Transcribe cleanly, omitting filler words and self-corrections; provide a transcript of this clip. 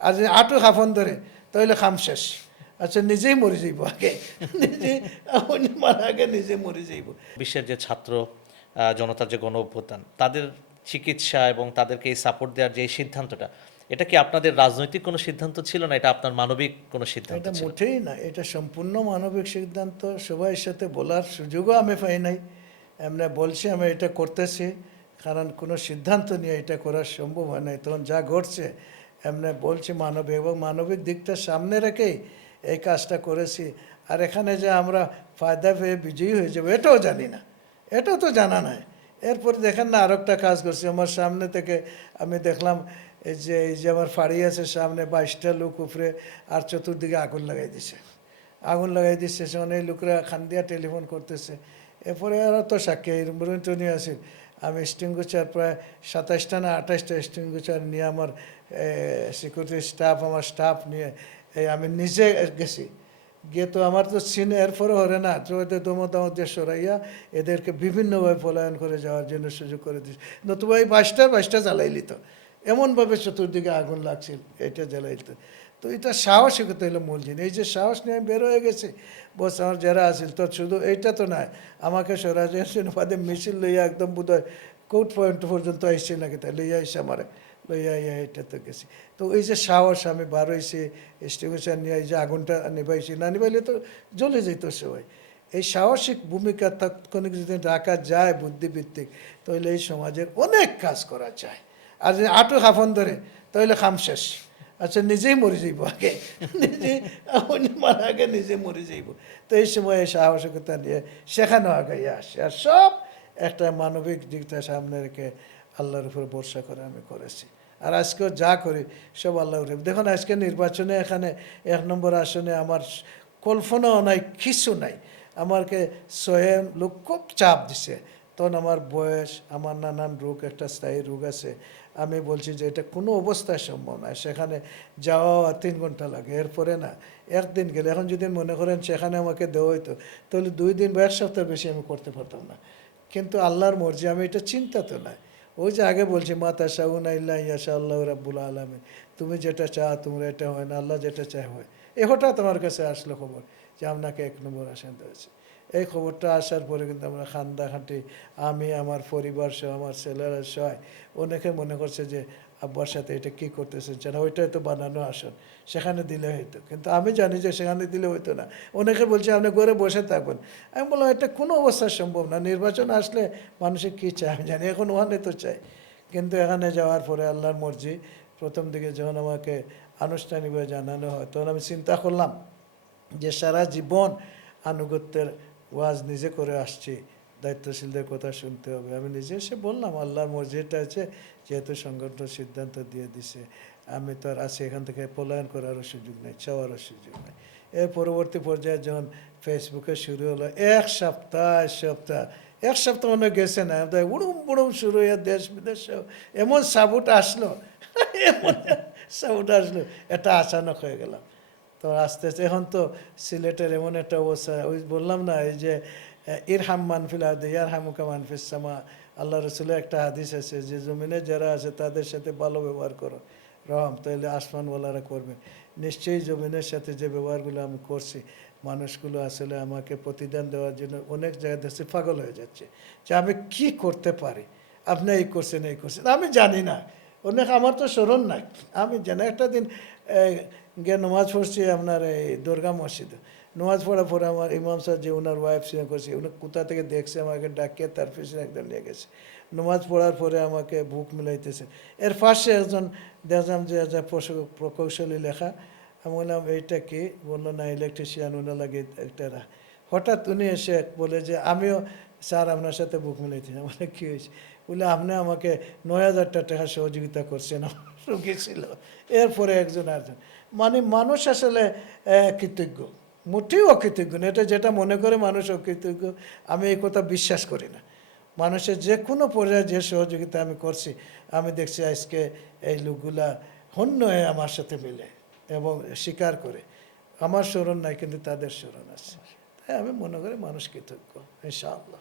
আর যদি আঁটু হাফন ধরে তাহলে খাম শেষ। আচ্ছা নিজেই মরে যাইব আগে, নিজে মারা আগে নিজে মরে যাইব। বিশ্বের যে ছাত্র জনতার যে গণ অভ্যুত্থান, তাদের চিকিৎসা এবং তাদেরকে এই সাপোর্ট দেওয়ার যে এই সিদ্ধান্তটা, এটা কি আপনাদের রাজনৈতিক কোনো সিদ্ধান্ত ছিল না, এটা আপনার মানবিক কোনো সিদ্ধান্ত এটা ছিল? মোটেই না, এটা সম্পূর্ণ মানবিক সিদ্ধান্ত। সবাই সাথে বলার সুযোগও আমি পাই নাই। এমনি বলছি আমি এটা করতেছি, কারণ কোনো সিদ্ধান্ত নিয়ে এটা করা সম্ভব হয় নাই। তখন যা ঘটছে এমনি বলছি মানবিক, এবং মানবিক দিকটা সামনে রেখেই এই কাজটা করেছি। আর এখানে যে আমরা ফায়দা পেয়ে বিজয়ী হয়ে যাবো এটাও জানি না, এটাও তো জানা নাই। এরপরে দেখেন না আর একটা কাজ করছি, আমার সামনে থেকে আমি দেখলাম এই যে আমার ফাড়ি আছে সামনে 22টা লোক উপরে, আর চতুর্দিকে আগুন লাগাই দিছে। আগুন লাগাই দিচ্ছে, সেখানে এই লোকরা খান দিয়া টেলিফোন করতেছে। এরপরে আরও তো সাক্ষী রুমটনি আছে, আমি স্টিংগুচার প্রায় 27টা না 28টা স্টিংগুচার নিয়ে আমার সিকিউরিটি স্টাফ, আমার স্টাফ নিয়ে আমি নিজে গেছি। গিয়ে তো আমার তো চিনে এরপরে হরে না, তো এদের দমদামত দিয়ে সরাইয়া এদেরকে বিভিন্নভাবে পলায়ন করে যাওয়ার জন্য সুযোগ করে দিচ্ছে। নতুবা এই 22টা জ্বালাইলি তো, এমনভাবে চতুর্দিকে আগুন লাগছিল, এটা জ্বালাইতে। তো এটা সাহসিকতা হলো মূল জিনিস। এই যে সাহস নিয়ে বের হয়ে গেছে, বস আমার যারা আছিল, তো শুধু এইটা তো নয়, আমাকে স্বরাজবাদে মিছিল লইয়া একদম বোধহয় কোর্ট পয়েন্ট পর্যন্ত আসছে নাকি, তাই লইয়া এসে আমার লইয়া এটা তো গেছি। তো এই যে সাহস, আমি বার হয়েছি এক্সটিংগুইশার নিয়ে, এই যে আগুনটা নিভাইছি, না নিভাইলে তো জ্বলে যেত সবাই। এই সাহসিক ভূমিকা তাৎক্ষণিক যদি রাখা যায় বুদ্ধিভিত্তিক, তাহলে এই সমাজের অনেক কাজ করা যায়। আর যদি আঁটু হাফন ধরে তাহলে খাম শেষ। আচ্ছা নিজেই মরে যাইব আগে, নিজে মারা আগে নিজে মরে যাইব। তো এই সময় এই সাহসিকতা নিয়ে সেখানেও আগাইয়া আসে। আর সব একটা মানবিক দিকটা সামনে রেখে আল্লাহর উপর ভরসা করে আমি করেছি। আর আজকেও যা করি সব আল্লাহর উপর। দেখুন আজকে নির্বাচনে এখানে 1 নম্বর আসনে আমার কল্পনাও নাই, কিছু নাই। আমাকে স্বয়ং লোক খুব চাপ দিছে। তখন আমার বয়স, আমার নানান রোগ, একটা স্থায়ী রোগ আছে। আমি বলছি যে এটা কোনো অবস্থায় সম্ভব নয়, সেখানে যাওয়া 3 ঘন্টা লাগে, এরপরে না একদিন গেলে। এখন যদি মনে করেন সেখানে আমাকে দেওয়া হইতো, তাহলে 2 দিন বা 1 সপ্তাহ বেশি আমি করতে পারতাম না। কিন্তু আল্লাহর মর্জি, আমি এটা চিন্তা তো নাই। ওই যে আগে বলছি মাতা শাহুনা ইল্লা ইয়াশা আল্লাহ রাব্বুল আলামিন, তুমি যেটা চাও তোমরা এটা হয় না, আল্লাহ যেটা চায় হয়। এ হঠাৎ আমার কাছে আসলো খবর যে আপনাকে 1 নম্বর আসন দিয়েছে। এই খবরটা আসার পরে কিন্তু আমরা খান্দাখাটি, আমি আমার পরিবার সহ, আমার ছেলেরা সহ, অনেকে মনে করছে যে আব্বার সাথে এটা কী করতেছেন, যেন ওইটাই তো বানানো আসন, সেখানে দিলে হইতো। কিন্তু আমি জানি যে সেখানে দিলে হইতো না। অনেকে বলছে আপনি ঘরে বসে থাকবেন। আমি বললাম এটা কোনো অবস্থায় সম্ভব না। নির্বাচন আসলে মানুষের কী চায় আমি জানি, এখন ওখানে তো চাই। কিন্তু এখানে যাওয়ার পরে আল্লাহর মর্জি, প্রথম দিকে যখন আমাকে আনুষ্ঠানিকভাবে জানানো হয়, তখন আমি চিন্তা করলাম যে সারা জীবন আনুগত্যের ওয়াজ নিজে করে আসছি, দায়িত্বশীলদের কথা শুনতে হবে। আমি নিজে এসে বললাম আল্লাহর মর্জিটা আছে, যেহেতু সংগঠন সিদ্ধান্ত দিয়ে দিছে, আমি তো আর আছি, এখান থেকে পলায়ন করারও সুযোগ নেই, চাওয়ারও সুযোগ নেই। এর পরবর্তী পর্যায়ে যখন ফেসবুকে শুরু হলো, এক সপ্তাহ মনে গেছে না, উড়ুম বুড়ুম শুরু হয়ে দেশ বিদেশ এমন সাবুট আসলো, এমন সাবুট আসলো, এটা আচানক হয়ে গেলাম। তো আস্তে আস্তে এখন তো সিলেটের এমন একটা অবস্থা, ওই বললাম না, এই যে ইরহাম মানফিল আদি ইয়ারহামুকা মানফিস সামা, আল্লাহ রসুলের একটা হাদিস আছে যে জমিনে যারা আছে তাদের সাথে ভালো ব্যবহার করো, রহম তাহলে আসমানওয়ালারা করবে। নিশ্চয়ই জমিনের সাথে যে ব্যবহারগুলো আমি করছি, মানুষগুলো আসলে আমাকে প্রতিদান দেওয়ার জন্য অনেক জায়গায় দেশে পাগল হয়ে যাচ্ছে যে আমি কি করতে পারি, আপনি এই করছেন আমি জানি না। অনেক আমার তো স্মরণ নাই, আমি জানি। একটা দিন গিয়ে নামাজ পড়ছি আপনার এই দুর্গা মসজিদে। নামাজ পড়ার পরে আমার ইমাম সাহেব যে ওনার ওয়াইফ সিনে করছে, উনি কোথা থেকে দেখছে আমাকে ডাকিয়ে তার পিছনে একদম নিয়ে গেছে। নামাজ পড়ার পরে আমাকে বুক মিলাইতেছে, এর পাশে একজন দেখলাম যে প্রকৌশলী লেখা। আমি বললাম এইটা কি, বললো না ইলেকট্রিশিয়ান, উনি লাগে একটা। হঠাৎ উনি এসে বলে যে আমিও স্যার আপনার সাথে বুক মিলাইতেছি। মানে কী হয়েছে, বলে আপনি আমাকে 9,000 টাকা সহযোগিতা করছেন, রুগী ছিল। এরপরে একজন আরেকজন, মানে মানুষ আসলে কৃতজ্ঞ, মোটেও অকৃতজ্ঞ না। এটা যেটা মনে করে মানুষ অকৃতজ্ঞ, আমি এই কথা বিশ্বাস করি না। মানুষের যে কোনো পর্যায়ে যে সহযোগিতা আমি করছি, আমি দেখছি আজকে এই লোকগুলা হন্য হয়ে আমার সাথে মিলে এবং স্বীকার করে। আমার স্মরণ নাই কিন্তু তাদের স্মরণ আছে, তাই আমি মনে করি মানুষ কৃতজ্ঞ ইনশাআল্লাহ।